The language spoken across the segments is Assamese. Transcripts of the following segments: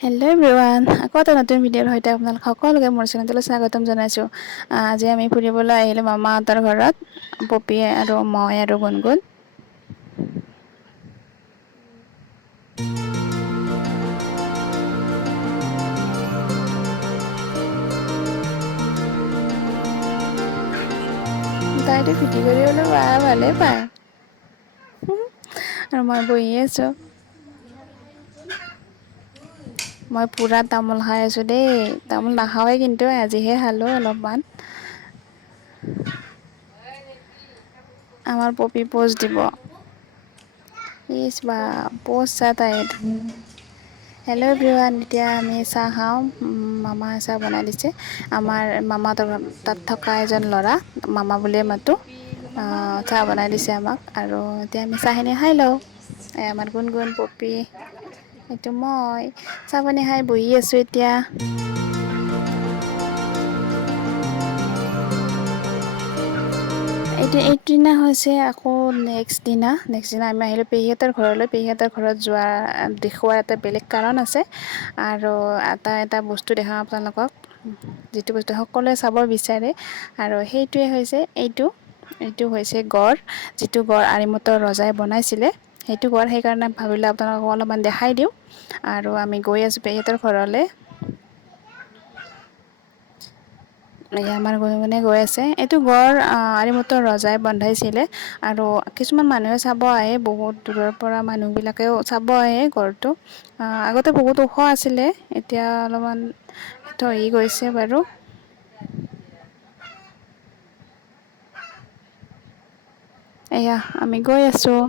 হেল্ল' এভৰিৱান, আকৌ এটা নতুন ভিডিঅ'ৰ সৈতে আপোনালোক সকলোকে মোৰ চেনেললৈ স্বাগতম জনাইছোঁ। আজি আমি ফুৰিবলৈ আহিলোঁ মামাহঁতৰ ঘৰত, পপি আৰু মই আৰু গুণগুণ। তাইতো পিটি কৰিবলৈ ভালেই পায়। আৰু মই বহি আছোঁ। মই পুৰা তামোল খাই আছোঁ দেই, তামোল নাখাওঁৱেই কিন্তু আজিহে খালোঁ অলপমান। আমাৰ পপি প'জ দিব। ইচ বা প'জ চা তাইৰ। হেল্ল' এভৰিৱান, এতিয়া আমি চাহ খাওঁ। মামাই চাহ বনাই দিছে। আমাৰ মামাহঁতৰ তাত থকা এজন ল'ৰা, মামা বুলিয়ে মাতোঁ। চাহ বনাই দিছে আমাক আৰু এতিয়া আমি চাহখিনি খাই লওঁ। আমাৰ গুণগুণ, পপি, এইটো মই। চাহ পানী খাই বহি আছোঁ এতিয়া। এইটো দিনা হৈছে আকৌ নেক্সট দিনা আমি আহিলোঁ পেহীহঁতৰ ঘৰলৈ। পেহীহঁতৰ ঘৰত যোৱা দেখুওৱাৰ এটা বেলেগ কাৰণ আছে। আৰু এটা বস্তু দেখাওঁ আপোনালোকক, যিটো বস্তু সকলোৱে চাব বিচাৰে। আৰু সেইটোৱে হৈছে এইটো হৈছে গড়, যিটো গড় আলিমূতৰ ৰজাই বনাইছিলে। সেইটো গড়, সেইকাৰণে ভাবিলোঁ আপোনালোকক অলপমান দেখাই দিওঁ। আৰু আমি গৈ আছোঁ পেহীহঁতৰ ঘৰলৈ। আমাৰ গুণগুণে গৈ আছে। এইটো গড় আলিমূতৰ ৰজাই বন্ধাইছিলে। আৰু কিছুমান মানুহে চাব আহে, বহুত দূৰৰ পৰা মানুহবিলাকেও চাব আহে গড়টো। আগতে বহুত ওখ আছিলে, এতিয়া অলপমান খহি গৈছে বাৰু। এয়া আমি গৈ আছোঁ।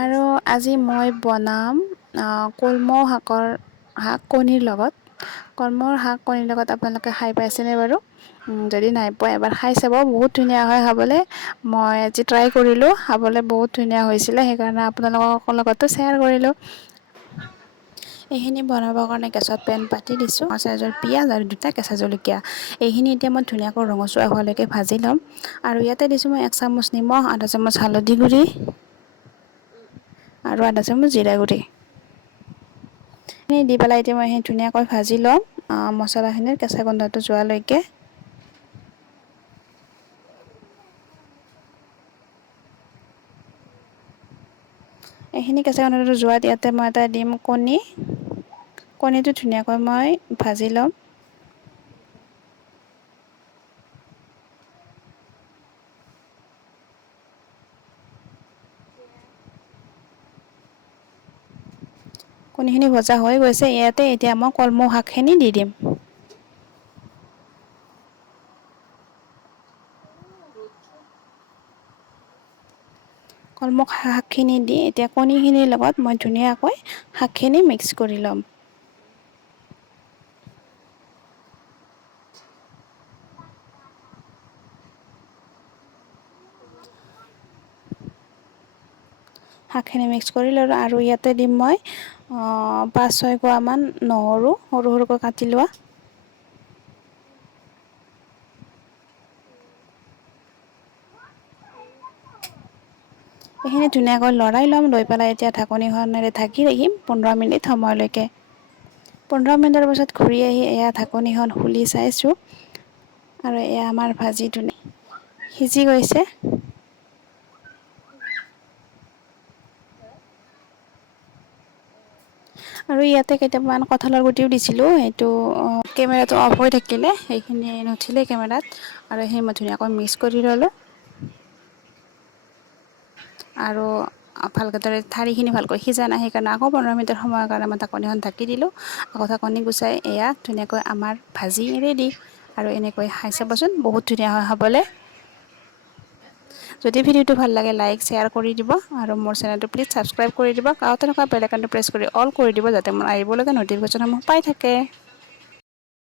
আৰু আজি মই বনাম কলমৌ শাক কণীৰ লগত। কলমৌ শাক কণীৰ লগত আপোনালোকে খাই পাইছেনে বাৰু? যদি নাই পোৱা এবাৰ খাই চাব, বহুত ধুনীয়া হয় খাবলৈ। মই আজি ট্ৰাই কৰিলোঁ, খাবলৈ বহুত ধুনীয়া হৈছিলে। সেইকাৰণে আপোনালোকৰ লগতো শ্বেয়াৰ কৰিলোঁ। এইখিনি বনাবৰ কাৰণে গেছত পেন পাতি দিছোঁ। ডাঙৰ চাইজৰ পিঁয়াজ আৰু 2টা কেঁচা জলকীয়া। এইখিনি এতিয়া মই ধুনীয়াকৈ ৰঙচুৱা হোৱালৈকে ভাজি ল'ম। আৰু ইয়াতে দিছোঁ মই 1 চামুচ নিমখ, আধা চামুচ হালধি গুড়ি আৰু আধা চামুচ জিৰা গুড়ি। দি পেলাই এতিয়া মই সেইখিনি ধুনীয়াকৈ ভাজি ল'ম, মছলাখিনিৰ কেঁচা গোন্ধটো যোৱালৈকে। এইখিনি কেঁচা গোন্ধটো যোৱাত ইয়াতে মই এটা দিম কণী। কণীটো ধুনীয়াকৈ মই ভাজি ল'ম। কণীখিনি ভজা হৈ গৈছে, ইয়াতে এতিয়া মই কলমৌ শাকখিনি দি দিম। কলমৌ শাকখিনি দি এতিয়া কণীখিনিৰ লগত মই ধুনীয়াকৈ শাকখিনি মিক্স কৰি ল'ম। শাকখিনি মিক্স কৰি ল'লোঁ আৰু ইয়াতে দিম মই 5-6 কোৱামান নহৰু, সৰু সৰুকৈ কাটি লোৱা। এইখিনি ধুনীয়াকৈ লৰাই ল'ম, লৈ পেলাই এতিয়া ঢাকনিখনেৰে ঢাকি ৰাখিম 15 মিনিট সময়লৈকে। 15 মিনিটৰ পাছত ঘূৰি আহি এয়া ঢাকনিখন খুলি চাইছোঁ। আৰু এয়া আমাৰ ভাজি সিজি গৈছে। আৰু ইয়াতে কেইটামান কঁঠালৰ গুটিও দিছিলোঁ, সেইটো কেমেৰাটো অফ হৈ থাকিলে সেইখিনি নুঠিলে কেমেৰাত। আৰু সেই মই ধুনীয়াকৈ মিক্স কৰি ল'লোঁ। আৰু ভালদৰে ঠাৰিখিনি ভালকৈ সিজা নাই, সেইকাৰণে আকৌ 15 মিনিটৰ সময়ৰ কাৰণে মই ঢাকনিখন ঢাকি দিলোঁ। আকৌ ঢাকনি গুচাই এয়া ধুনীয়াকৈ আমাৰ ভাজি ৰেডি। আৰু এনেকৈ খাই চাবচোন, বহুত ধুনীয়া হয় খাবলৈ। যদি ভিডিঅ'টো ভাল লাগে লাইক, শ্বেয়াৰ কৰি দিব আৰু মোৰ চেনেলটো প্লিজ ছাবস্ক্ৰাইব কৰি দিব। কাষতে থকা বেল আইকনটো প্ৰেছ কৰি অল কৰি দিব, যাতে মোৰ আহিবলগীয়া ন'টিফিকেশ্যনসমূহ পাই থাকে।